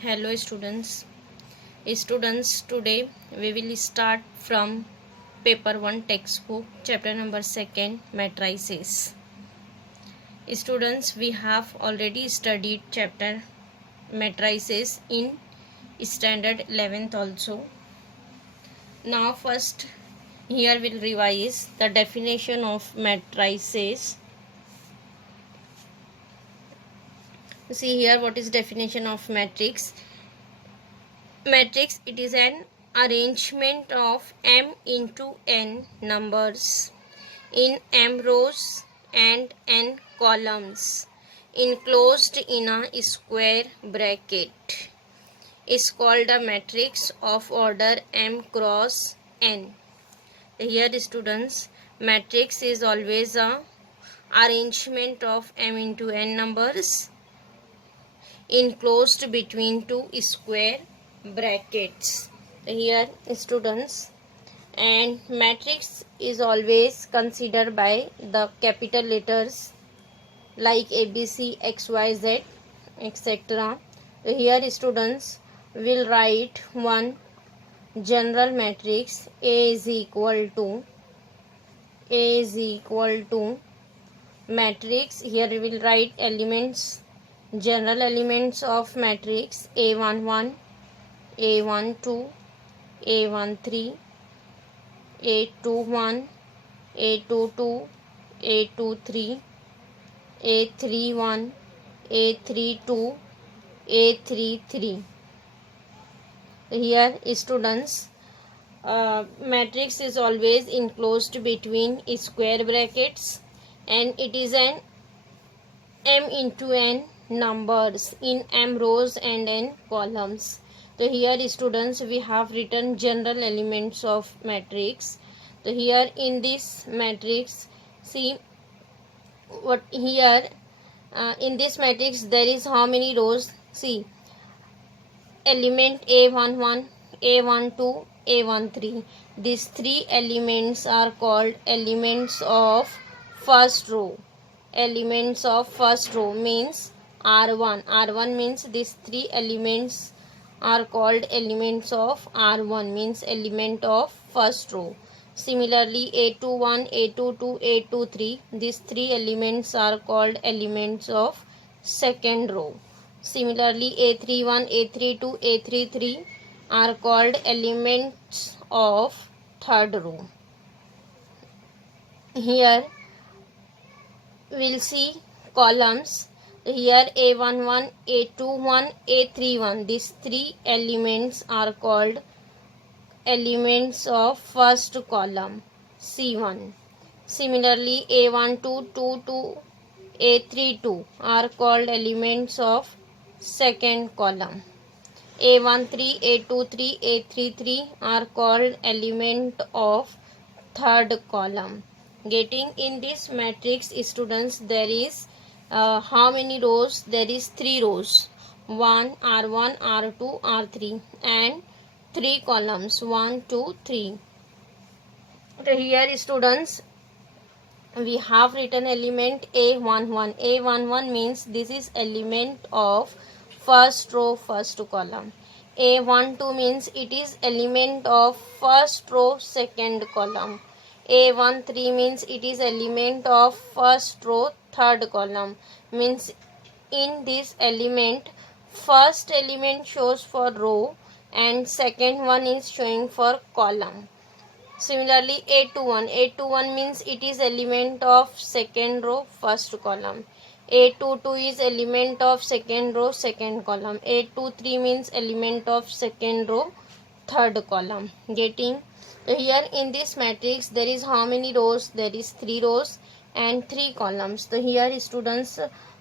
Hello students, today we will start from paper 1 textbook chapter number 2 matrices. Students, we have already studied chapter matrices in standard 11th also. Now first here we'll revise the definition of matrices. See here what is definition of matrix. Matrix, it is an arrangement of m into n numbers in m rows and n columns enclosed in a square bracket is called a matrix of order m cross n. Here students, matrix is always a arrangement of m into n numbers enclosed between two square brackets. Here students, and matrix is always considered by the capital letters like ABC, XYZ, etc. Here students will write one general matrix. A is equal to matrix. Here we will write elements, general elements of matrix: A11, A12, A13, A21, A22, A23, A31, A32, A33. Here students, matrix is always enclosed between square brackets and it is an m into n numbers in m rows and n columns. So here students, we have written general elements of matrix. So here in this matrix, see what here in this matrix there is how many rows. See, element A11, A12, A13. These three elements are called elements of first row. Elements of first row means R1. R1 means these three elements are called elements of R1, means element of first row. Similarly, A21, A22, A23, these three elements are called elements of second row. Similarly, A31, A32, A33 are called elements of third row. Here we'll see columns. Here A11, A21, A31, these three elements are called elements of first column, C1. Similarly, A12, 22, A32 are called elements of second column. A13, A23, A33 are called element of third column. Getting in this matrix students, there is how many rows? There is 3 rows, 1, R1, R2, R3 and 3 columns, 1, 2, 3. Here students, we have written element A11. A11 means this is element of first row, first column. A12 means it is element of first row, second column. A13 means it is element of first row, third column. Means in this element, first element shows for row and second one is showing for column. Similarly, A21 means it is element of second row, first column. A22 is element of second row, second column. A23 means element of second row, third column. Getting? So here in this matrix there is how many rows? There is 3 rows and 3 columns. So here students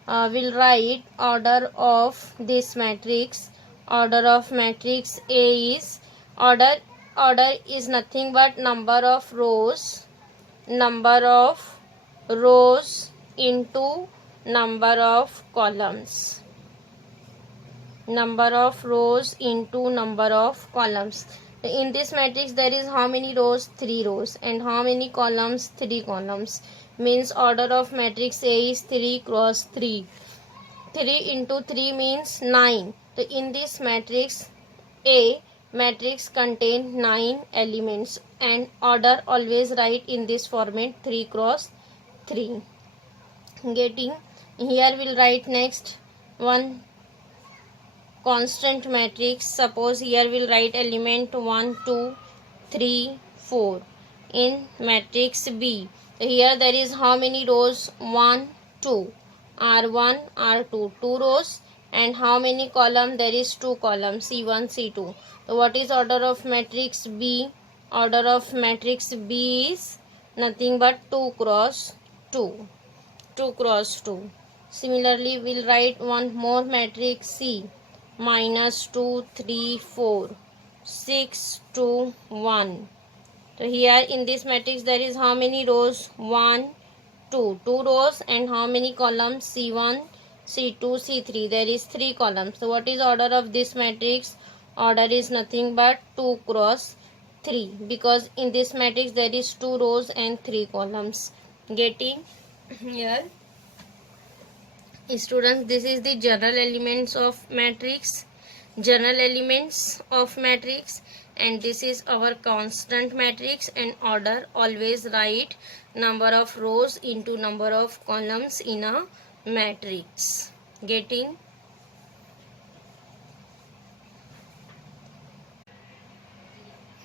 will write order of this matrix. Order of matrix A is order is nothing but number of rows into number of columns. Number of rows into number of columns. In this matrix there is how many rows? 3 rows. And how many columns? 3 columns. Means order of matrix A is 3 cross 3. 3 into 3 means 9. So in this matrix A, matrix contain 9 elements and order always write in this format 3 cross 3. Getting, here we'll write next one constant matrix. Suppose here we'll write element 1, 2, 3, 4 in matrix B. So here there is how many rows? 1, 2. R1, R2, 2 rows, and how many columns? There is 2 columns, C1, C2. So what is order of matrix B? Order of matrix B is nothing but 2 cross 2. 2 cross 2. Similarly, we'll write one more matrix C. Minus 2, 3, 4, 6, 2, 1. So here in this matrix there is how many rows? 1, 2. 2 rows and how many columns? C1, C2, C3. There is 3 columns. So what is order of this matrix? Order is nothing but 2 cross 3, because in this matrix there is 2 rows and 3 columns. Getting here? Students, this is the general elements of matrix. General elements of matrix, and this is our constant matrix, and order always write number of rows into number of columns in a matrix. Getting?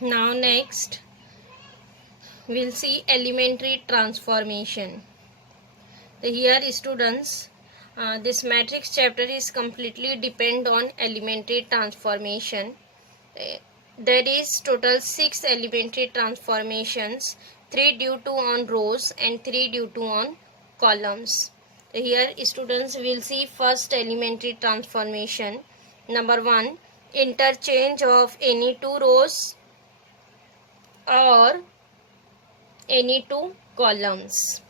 Now next we'll see elementary transformation. So here students, this matrix chapter is completely depend on elementary transformation. There is total 6 elementary transformations, 3 due to on rows and 3 due to on columns. Here students will see first elementary transformation. Number 1, interchange of any 2 rows or any 2 columns.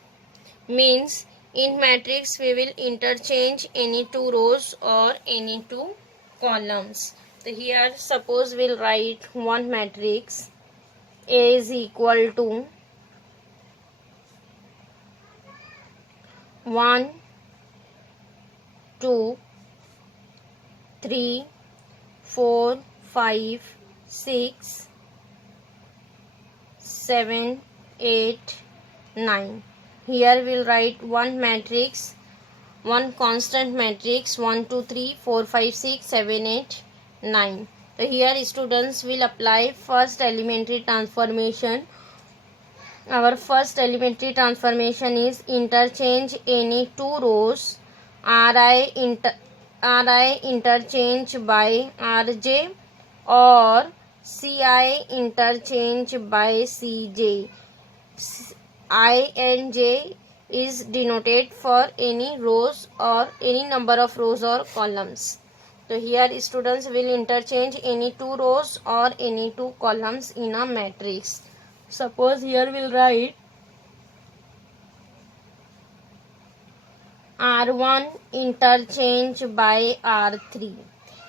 Means in matrix we will interchange any 2 rows or any 2 columns. So here suppose we'll write one matrix. A is equal to 1, 2, 3, 4, 5, 6, 7, 8, 9. Here we'll write one matrix, one constant matrix 1, 2, 3, 4, 5, 6, 7, 8, 9. So here students will apply first elementary transformation. Our first elementary transformation is interchange any 2 rows Ri interchange by Rj or Ci interchange by Cj. I and J is denoted for any rows or any number of rows or columns. So here students will interchange any 2 rows or any 2 columns in a matrix. Suppose here we'll write R1 interchange by R3.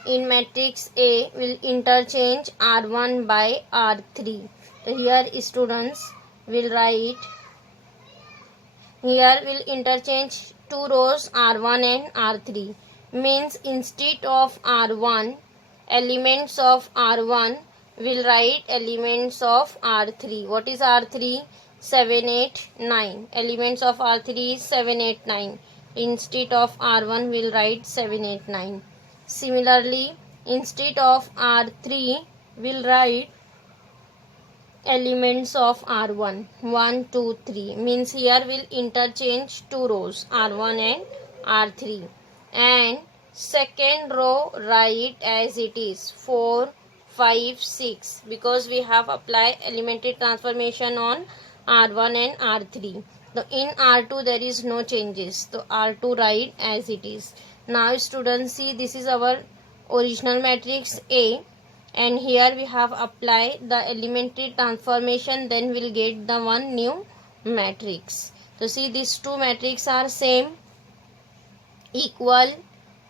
In matrix A will interchange R1 by R3. So here students will write, here will interchange 2 rows R1 and R3. Means instead of R1, elements of R1 will write elements of R3. What is R3? 7, 8, 9. Elements of R3 is 7, 8, 9. Instead of R1 will write 7, 8, 9. Similarly, instead of R3 will write elements of R1 1, 2, 3. Means here will interchange 2 rows R1 and R3, and second row write as it is 4, 5, 6, because we have applied elementary transformation on R1 and R3. So in R2 there is no changes, so R2 write as it is. Now students see, this is our original matrix A, and here we have applied the elementary transformation, then we'll get the one new matrix. So see, these two matrices are same, equal,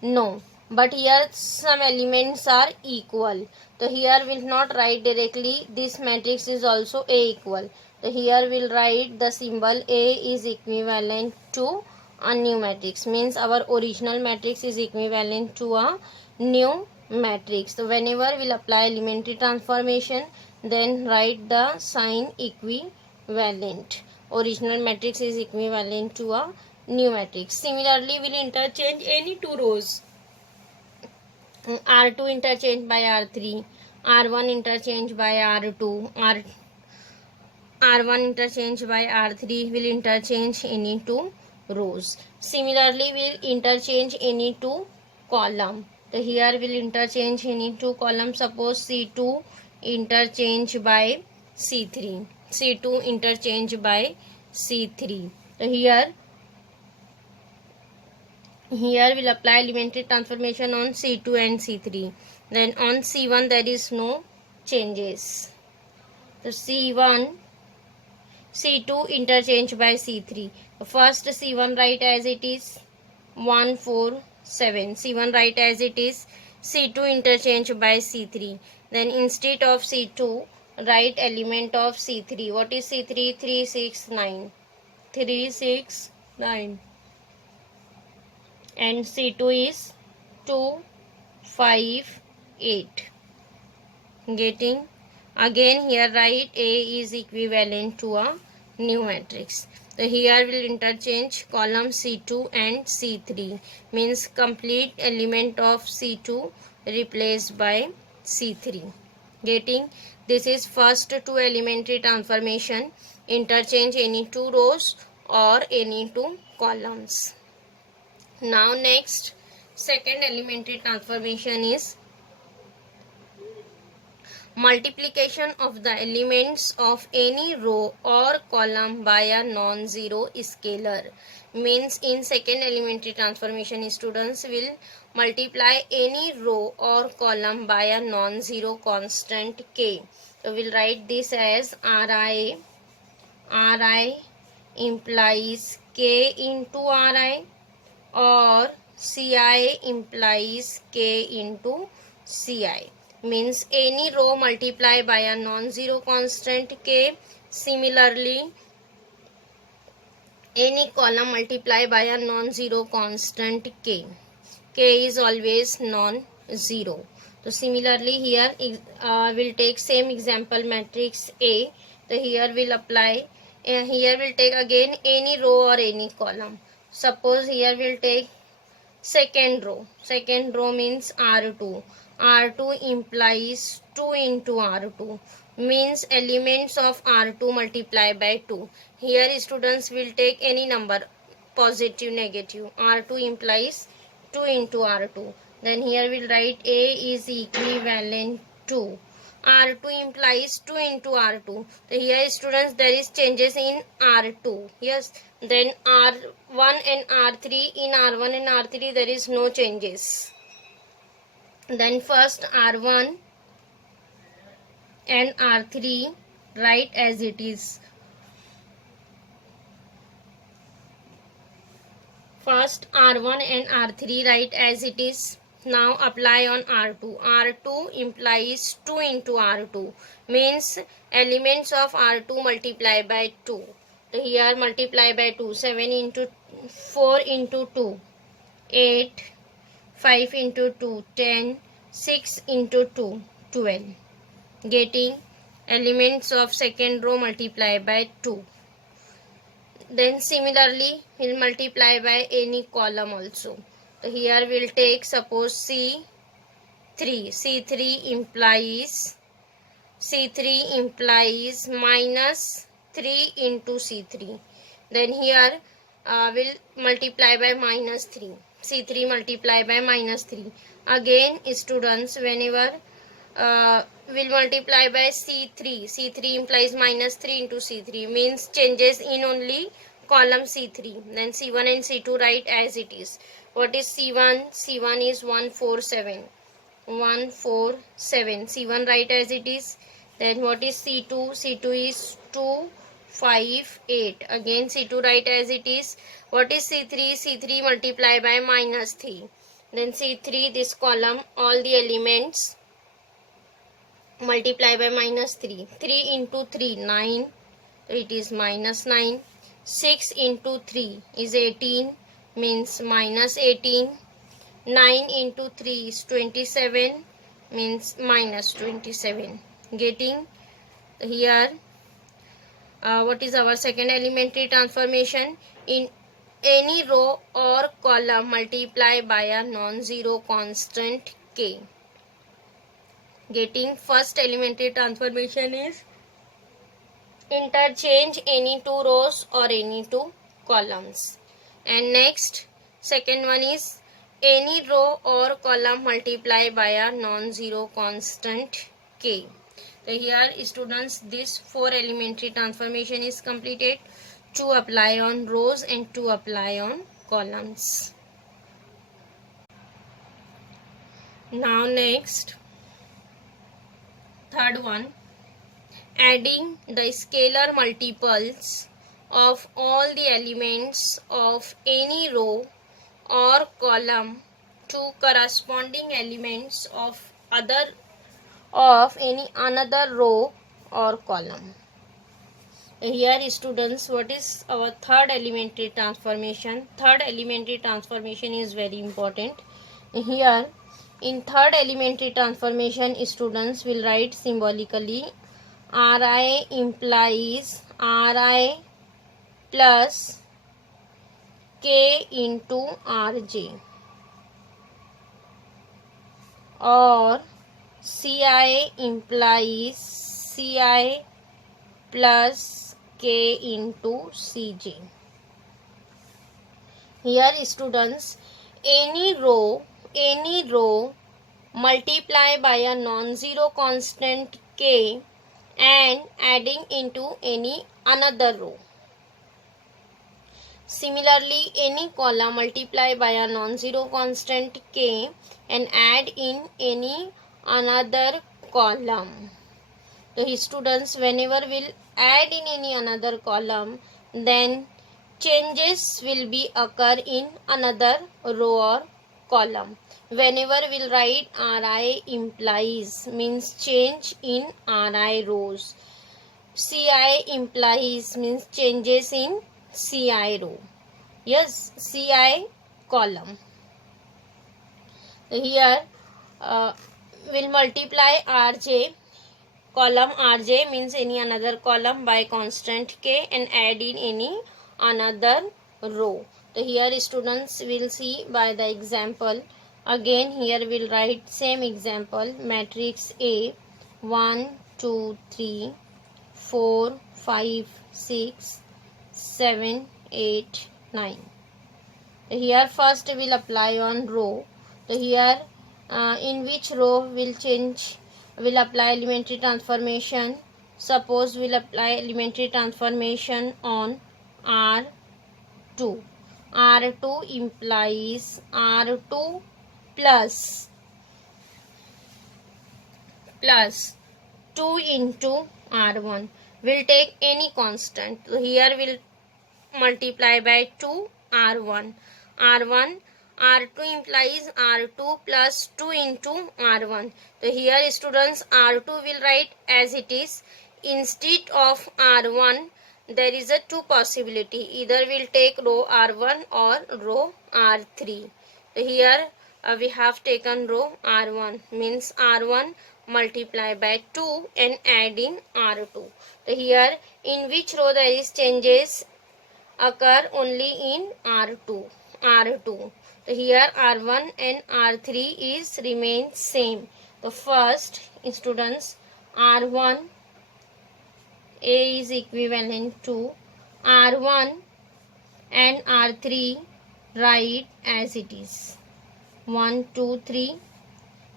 no, but here some elements are equal. So here we'll not write directly this matrix is also A equal. So here we'll write the symbol A is equivalent to a new matrix, means our original matrix is equivalent to a new matrix. So whenever we'll apply elementary transformation, then write the sign equivalent. Original matrix is equivalent to a new matrix. Similarly, we'll interchange any two rows. R2 interchange by R3, R1 interchange by R2, R1 interchange by R3 will interchange any two rows. Similarly, we'll interchange any two column. So here we'll interchange any two column. Suppose C2 interchange by C3. C2 interchange by C3. So here we'll apply elementary transformation on C2 and C3. Then on C1 there is no changes. So C2 interchange by C3. First C1 write as it is 1 4 7. C1 write as it is. C2 interchange by C3. Then instead of C2 write element of C3. What is C3? 3 6 9. 3 6 9. And C2 is 2 5 8. Getting? Again here write A is equivalent to a new matrix. So here we'll interchange column C2 and C3, means complete element of C2 replaced by C3. Getting? This is first two elementary transformation. Interchange any two rows or any two columns. Now next, second elementary transformation is multiplication of the elements of any row or column by a non-zero scalar. Means in second elementary transformation, students will multiply any row or column by a non-zero constant k. So we'll write this as Ri implies k into Ri, or Ci implies k into Ci. Means any row multiplied by a non-zero constant k. Similarly, any column multiplied by a non-zero constant k. K is always non-zero. So similarly here we'll take same example matrix A. So here we'll apply, here we'll take again any row or any column. Suppose here we'll take second row. Second row means R2. R2 implies 2 into R2, means elements of R2 multiply by 2. Here students will take any number, positive, negative. R2 implies 2 into R2. Then here we'll write A is equivalent to R2 implies 2 into R2. So here students there is changes in R2. Yes. Then R1 and R3, in R1 and R3 there is no changes. Then first R1 and R3 write as it is. First R1 and R3 write as it is. Now apply on R2. R2 implies 2 into R2, means elements of R2 multiply by 2. So here multiply by 2. 7 into 4 into 2, 8. 5 into 2, 10. 6 into 2, 12. Getting? Elements of second row multiply by 2. Then similarly we'll multiply by any column also. So here we'll take suppose C3. C3 implies minus 3 into C3. Then here we'll multiply by minus 3. C3 multiply by minus 3. Again students, whenever we'll multiply by C3. C3 implies minus 3 into C3, means changes in only column C3. Then C1 and C2 write as it is. What is C1? C1 is 1 4 7. 1 4 7. C1 write as it is. Then what is C2? C2 is 2 5 8. Again C2 write as it is. What is C3? C3 multiply by minus 3. Then C3, this column, all the elements multiply by minus 3. 3 into 3, 9. So it is minus 9. 6 into 3 is 18. means minus 18. 9 into 3 is 27, means minus 27. Getting here, what is our second elementary transformation? In any row or column, multiply by a non-zero constant k. Getting first elementary transformation is interchange any two rows or any two columns. And next, second one is any row or column multiply by a non-zero constant k. So here students, this 4 elementary transformation is completed. 2 apply on rows and 2 apply on columns. Now next, third one, adding the scalar multiples of all the elements of any row or column to corresponding elements of any another row or column. Here students, what is our third elementary transformation? Third elementary transformation is very important. Here in third elementary transformation, students will write symbolically Ri implies Ri plus k into Rj, or Ci implies Ci plus k into Cj. Here students, any row multiply by a non-zero constant k and adding into any another row. Similarly, any column multiply by a non-zero constant k and add in any another column. So students, whenever we'll add in any another column, then changes will be occur in another row or column. Whenever we'll write Ri implies, means change in Ri rows. Ci implies means changes in Ci row. Yes, Ci column. Here we'll multiply Rj, column Rj means any another column, by constant k and add in any another row. So here students will see by the example. Again here we'll write same example, matrix A 1 2 3 4 5 6 7 8 9. Here first we'll apply on row. So here in which row we'll apply elementary transformation. Suppose we'll apply elementary transformation on R2. R2 implies R2 plus 2 into R1. We'll take any constant. So here we'll multiply by 2 R1. R2 implies R2 plus 2 into R1. So here students, R2 will write as it is. Instead of R1, there is a two possibility. Either we'll take row R1 or row R3. So here we have taken row R1, means R1 multiply by 2 and add in R2. So here in which row there is changes occur only in R2. So here R1 and R3 is remain same. The first students, R1 A is equivalent to R1 and R3 write as it is. 1 2 3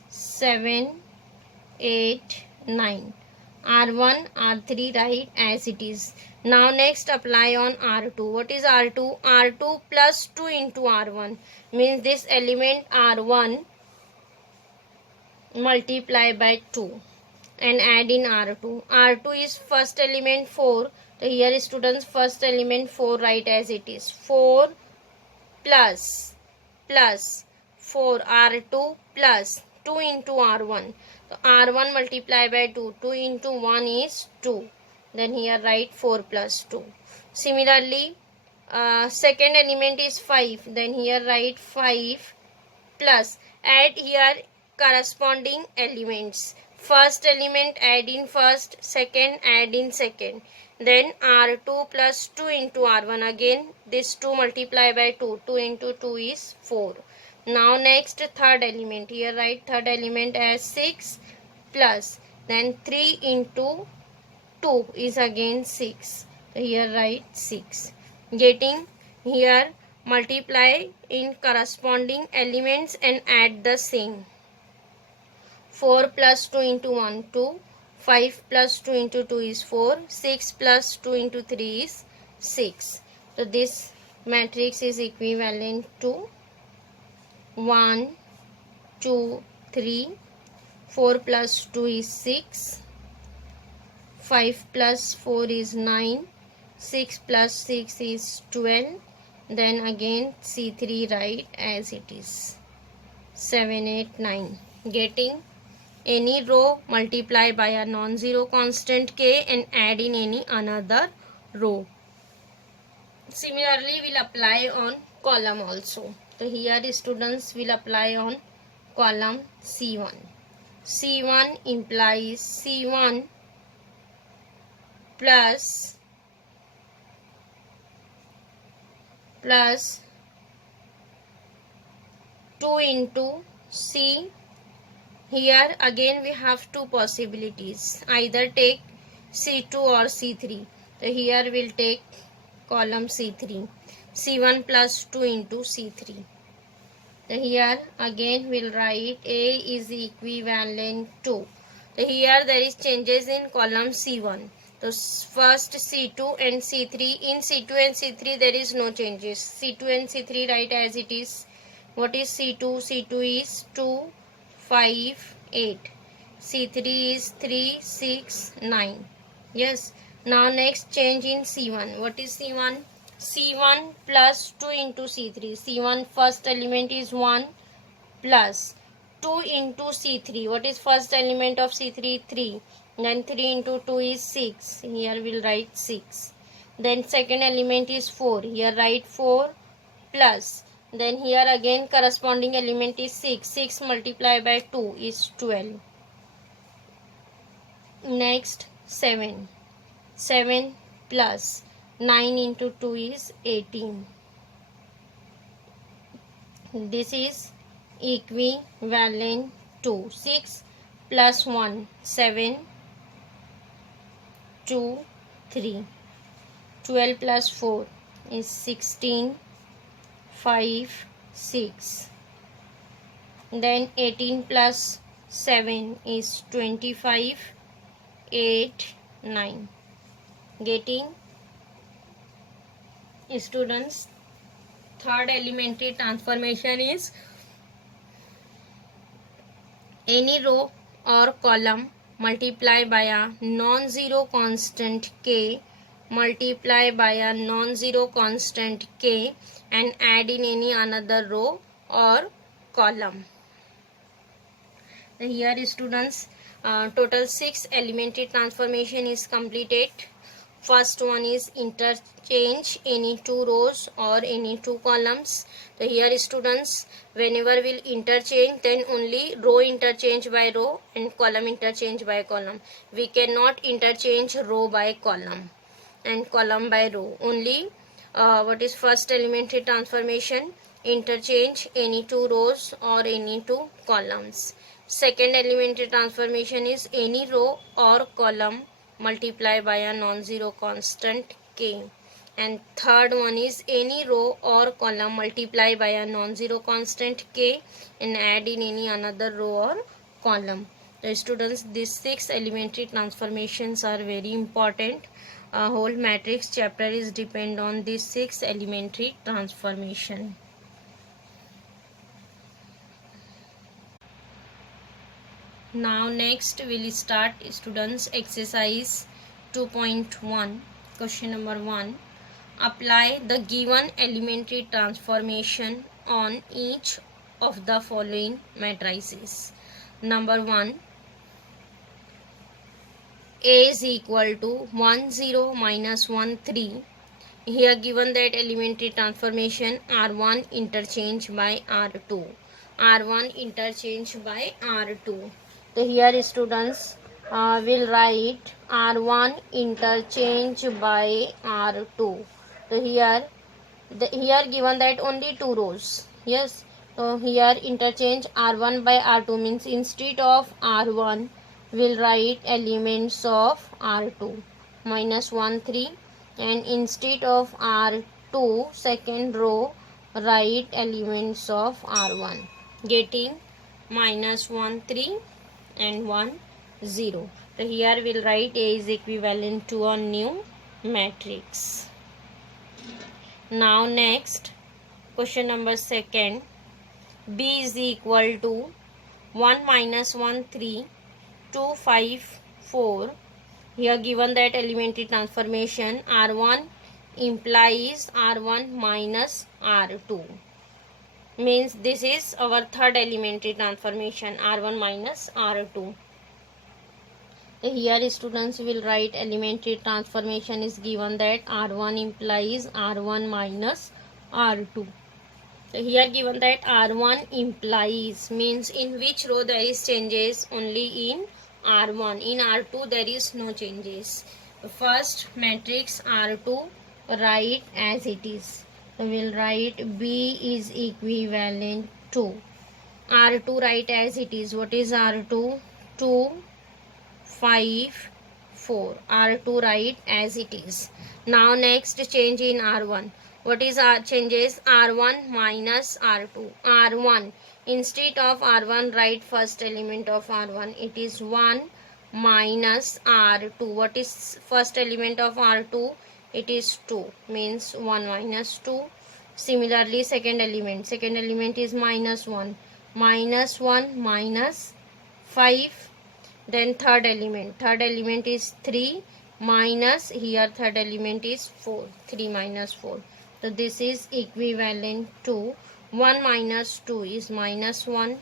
7 8 9. R1 R3 write as it is. Now next apply on R2. What is R2? R2 plus 2 into R1 means this element R1 multiply by 2 and add in R2. R2 is first element 4. So here students, first element 4 write as it is. 4 plus 4 R2 plus 2 into R1. So R1 multiply by 2. 2 into 1 is 2. Then here write 4 plus 2. Similarly, second element is 5, then here write 5 plus, add here corresponding elements. First element add in first, second add in second, then R2 plus 2 into R1, again this 2 multiply by 2, 2 into 2 is 4. Now next third element, here write third element as 6 plus, then 3 into 2 is again 6, here write 6. Getting here, multiply in corresponding elements and add the same. 4 plus 2 into 1, 2. 5 plus 2 into 2 is 4. 6 plus 2 into 3 is 6. So this matrix is equivalent to 1, 2, 3. 4 plus 2 is 6. 5 plus 4 is 9. 6 plus 6 is 12. Then again C3 write as it is. 7, 8, 9. Getting any row, multiply by a non-zero constant k and add in any another row. Similarly, we'll apply on column also. So here students will apply on column C1. C1 implies C1 plus 2 into C. Here again we have two possibilities, either take C2 or C3. So here we'll take column C3. C1 plus 2 into C3. So here again we'll write A is equivalent to. So here there is changes in column C1. So first C2 and C3. In C2 and C3 there is no changes. C2 and C3 write as it is. What is C2? C2 is 2, 5, 8. C3 is 3, 6, 9. Yes. Now next change in C1. What is C1? C1 plus 2 into C3. C1 first element is 1 plus 2 into C3. What is first element of C3? 3. Then 3 into 2 is 6. Here we'll write 6. Then second element is 4. Here write 4 plus. Then here again corresponding element is 6. 6 multiplied by 2 is 12. Next 7. 7 plus 9 into 2 is 18. This is equivalent to 6 plus 1, 7, 2, 3. 12 plus 4 is 16, 5, 6. Then 18 plus 7 is 25, 8, 9. Getting students, third elementary transformation is any row or column multiply by a non-zero constant k, multiply by a non-zero constant k and add in any another row or column. Here students, total 6 elementary transformation is completed. First one is interchange any two rows or any two columns. So here students, whenever we'll interchange, then only row interchange by row and column interchange by column. We cannot interchange row by column and column by row. Only what is first elementary transformation, interchange any two rows or any two columns. Second elementary transformation is any row or column multiply by a non-zero constant k. And third one is any row or column multiply by a non-zero constant k and add in any another row or column. So students, these 6 elementary transformations are very important. Whole matrix chapter is depend on these 6 elementary transformation. Now next we'll start students exercise 2.1. Question number 1. Apply the given elementary transformation on each of the following matrices. Number 1. A is equal to 1 0 minus 1 3 Here given that elementary transformation R1 interchange by R2. R1 interchange by R2. So here students will write R1 interchange by R2. So here given that only two rows. Yes. So here interchange R1 by R2 means instead of R1 will write elements of R2 minus 1 3, and instead of R2 second row write elements of R1, getting minus 1 3 and 1 0. So here we'll write A is equivalent to a new matrix. Now next question number second, B is equal to 1 minus 1 3 2 5 4. Here given that elementary transformation R1 implies R1 minus R2 means this is our third elementary transformation, R1 minus R2. Here students will write elementary transformation is given that R1 implies R1 minus R2. So here given that R1 implies means in which row there is changes, only in R1. In R2 there is no changes. The first matrix R2 write as it is. So we will write B is equivalent to R2 write as it is. What is R2? 2 5 4. R2 write as it is. Now next change in R1. What is our changes? R1 minus R2. R1 instead of R1 write first element of R1. It is 1 minus R2. What is first element of R2? It is 2 means 1 minus 2. Similarly second element is minus 1 minus 5. Then third element is 3 minus, here third element is 4, 3 minus 4. So this is equivalent to 1 minus 2 is minus 1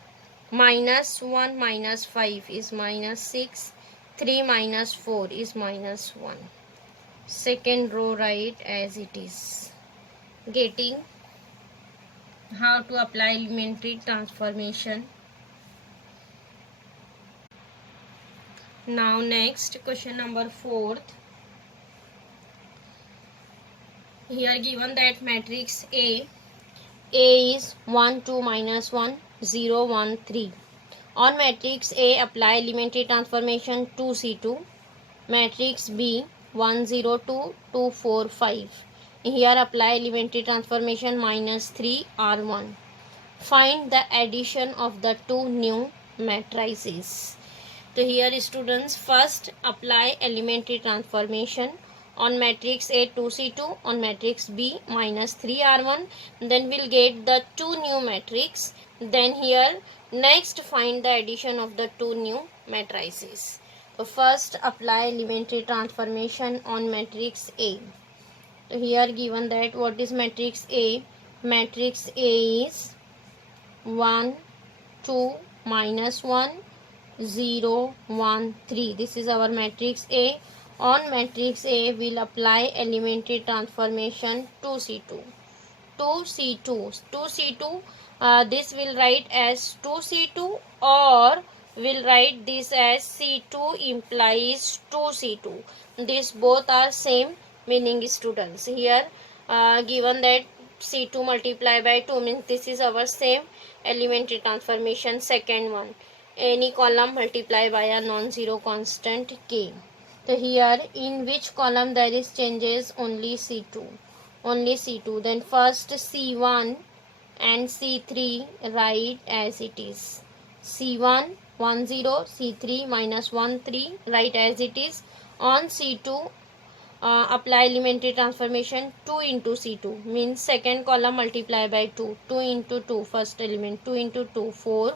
minus 5 is minus 6, 3 minus 4 is minus 1. Second row write as it is. Getting how to apply elementary transformation. Now next question number 4th. Here given that matrix A is 1 2 minus 1 0 1 3. On matrix A apply elementary transformation 2C2. Matrix B 1 0 2 2 4 5. Here apply elementary transformation minus 3 R1. Find the addition of the two new matrices. So here students first apply elementary transformation on matrix A 2C2, on matrix B minus 3R1. Then we'll get the two new matrix. Then here next find the addition of the two new matrices. So first apply elementary transformation on matrix A. So here given that what is matrix A? Matrix A is 1 2 minus 1 0 1 3. This is our matrix A. On matrix A we'll apply elementary transformation 2C2. 2C2. This will write as 2C2 or we'll write this as C2 implies 2C2. These both are same meaning students. Here given that C2 multiply by 2 means this is our same elementary transformation. Second one, any column multiply by a non-zero constant k. So here in which column there is changes? Only C2. Then first C1 and C3 write as it is. C1 1 0, C3 minus 1 3 write as it is. On C2 apply elementary transformation 2 into C2 means second column multiply by 2. 2 into 2 first element, 2 into 2 4,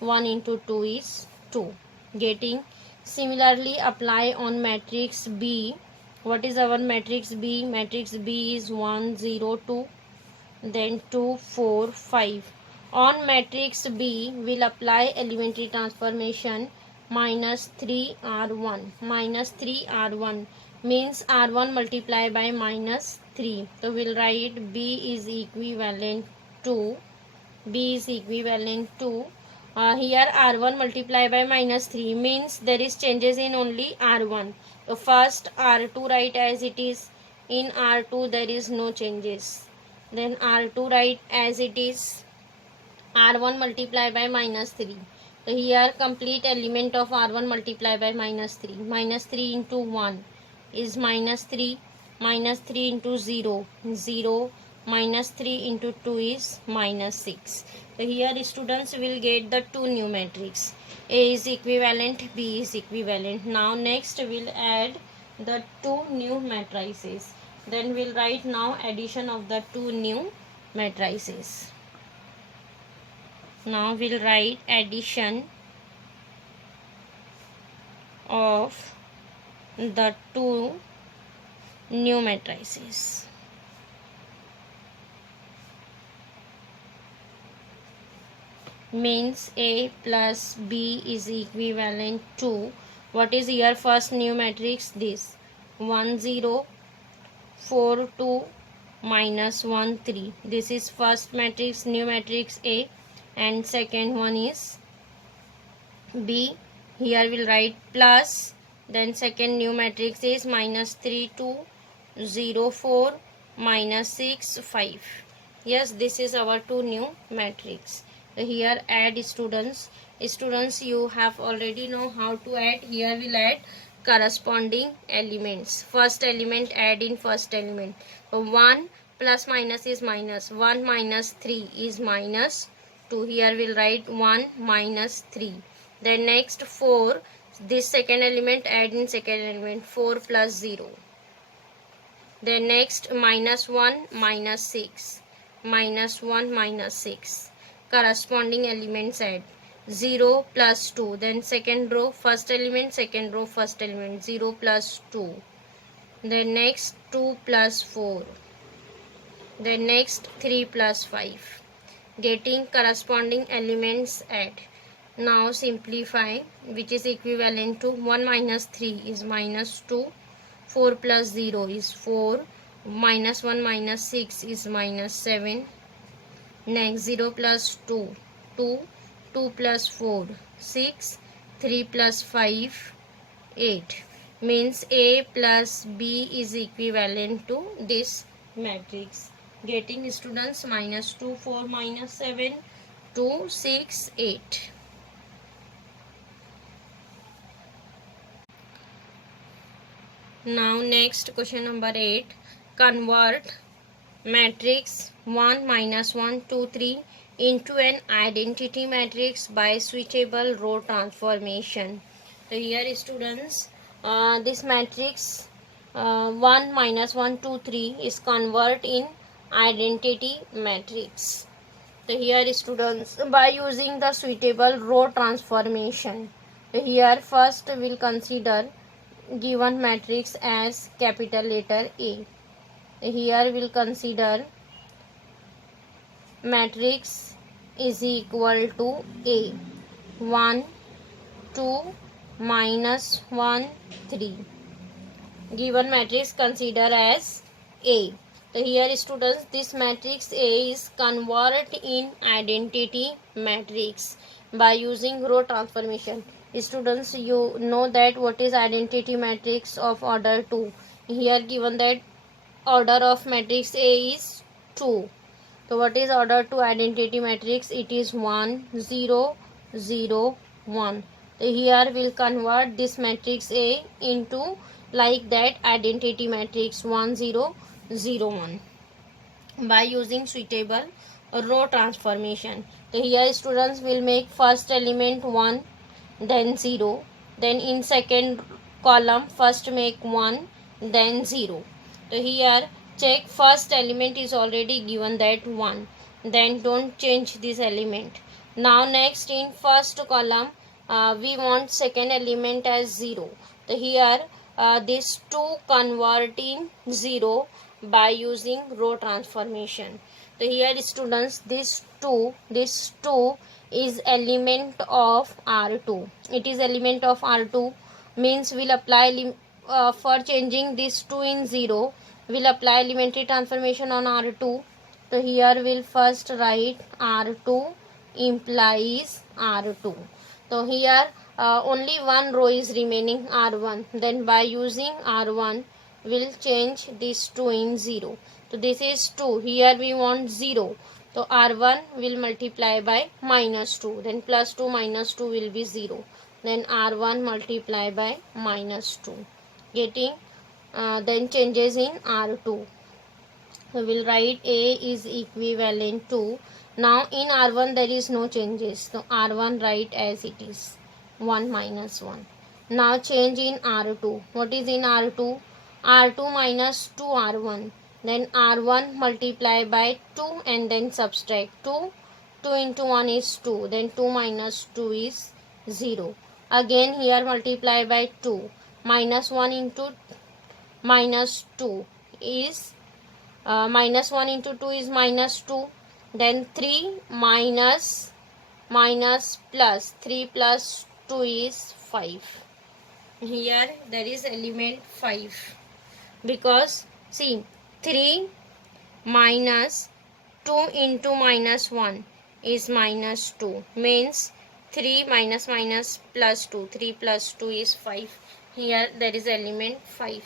1 into 2 is 2. Getting similarly apply on matrix B. What is our matrix B? Matrix B is 1 0 2, then 2 4 5. On matrix B will apply elementary transformation minus 3R1. Minus 3R1 means R1 multiply by minus 3. So we'll write B is equivalent to here R1 multiplied by minus 3 means there is changes in only R1. So first R2 write as it is. In R2 there is no changes. Then R2 write as it is. R1 multiplied by minus 3. So here complete element of R1 multiplied by minus 3. Minus 3 into 1 is minus 3. Minus 3 into 0. 0. Minus 3 into 2 is minus 6. So here students will get the two new matrix. A is equivalent, B is equivalent. Now next we'll add the two new matrices. Then we'll write now addition of the two new matrices. Now we'll write addition of the two new matrices. Means A plus B is equivalent to, what is here first new matrix? This 1 0 4 2 minus 1 3. This is first matrix, new matrix A, and second one is B. Here we'll write plus, then second new matrix is minus 3 2 0 4 minus 6 5. Yes, this is our two new matrix. Here add students. Students, you have already know how to add. Here we'll add corresponding elements. First element add in first element. 1 plus minus is minus. 1 minus 3 is minus 2. Here we'll write 1 minus 3. Then next 4. This second element add in second element. 4 plus 0. Then next minus 1 minus 6. Minus 1 minus 6. Corresponding elements add. 0 plus 2. Then second row first element, second row first element. 0 plus 2. Then next 2 plus 4. Then next 3 plus 5. Getting corresponding elements add. Now simplify, which is equivalent to 1 minus 3 is minus 2. 4 plus 0 is 4. Minus 1 minus 6 is minus 7. Next 0 plus 2, 2. 2 plus 4, 6. 3 plus 5, 8. Means A plus B is equivalent to this matrix. Getting students minus 2, 4, minus 7, 2, 6, 8. Now next question number 8. Convert matrix 1 minus 1 2 3 into an identity matrix by switchable row transformation. So here students, this matrix 1 minus 1 2 3 is convert in identity matrix. So here students, by using the suitable row transformation. So here first we'll consider given matrix as capital letter A. Here we'll consider matrix is equal to A. 1 2 minus 1 3. Given matrix consider as A. So here students, this matrix A is converted in identity matrix by using row transformation. Students, you know that what is identity matrix of order 2. Here given that order of matrix A is 2. So what is order 2 identity matrix? It is 1 0 0 1. So here we'll convert this matrix A into like that identity matrix 1 0 0 1 by using suitable row transformation. So here students will make first element 1, then 0, then in second column first make 1, then 0. So here check first element is already given that 1, then don't change this element. Now next in first column we want second element as 0. So here this 2 convert in 0 by using row transformation. So here students, this 2 is element of R2. It is element of R2 means we'll apply for changing this 2 in 0. We'll apply elementary transformation on R2. So here we'll first write R2 implies R2. So here only one row is remaining, R1. Then by using R1 we'll change this 2 in 0. So this is 2. Here we want 0. So R1 will multiply by minus 2. Then plus 2 minus 2 will be 0. Then R1 multiply by minus 2. Getting then changes in R2. So we'll write A is equivalent to, now in R1 there is no changes. So R1 write as it is, 1 minus 1. Now change in R2. What is in R2? R2 minus 2 R1. Then R1 multiply by 2 and then subtract 2. 2 into 1 is 2. Then 2 minus 2 is 0. Again here multiply by 2. Minus 1 into minus 2 is minus 1 into 2 is minus 2. Then 3 minus plus 3 plus 2 is 5. Here there is element 5, because see 3 minus 2 into minus 1 is minus 2, means 3 minus plus 2, 3 plus 2 is 5. Here there is element 5.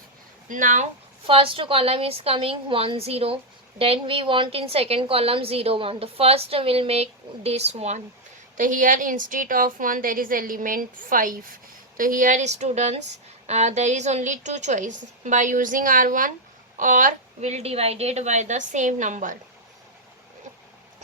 Now first column is coming 1 0, then we want in second column 0 1. The first will make this 1. So here instead of 1 there is element 5. So here students there is only two choice, by using R1 or will divided by the same number.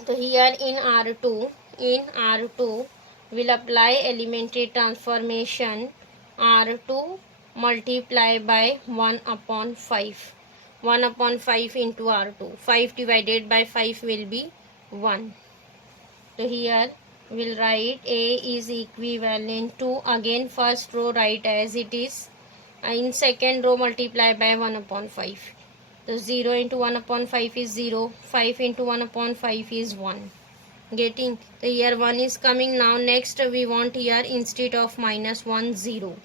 So here in R2 will apply elementary transformation. R2 multiply by 1 upon 5. 1 upon 5 into R2. 5 divided by 5 will be 1. So here we'll write A is equivalent to, again first row write as it is. In second row multiply by 1 upon 5. So 0 into 1 upon 5 is 0. 5 into 1 upon 5 is 1. Getting? So here 1 is coming. Now next we want here instead of minus 1 0.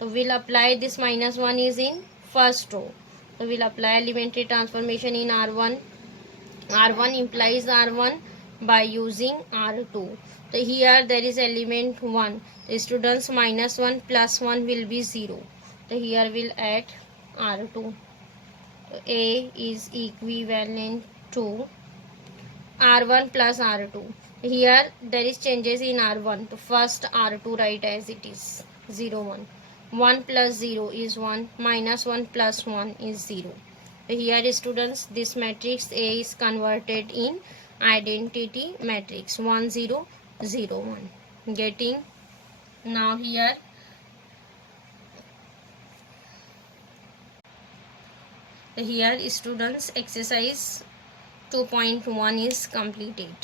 So we'll apply this minus 1 is in first row. So we'll apply elementary transformation in R1. R1 implies R1 by using R2. So here there is element 1. The students minus 1 plus 1 will be 0. So here we'll add R2. So A is equivalent to R1 plus R2. Here there is changes in R1. So first R2 write as it is, 0 1. 1 plus 0 is 1, minus 1 plus 1 is 0. Here students this matrix A is converted in identity matrix 1 0 0 1. Getting? Now here students exercise 2.1 is completed.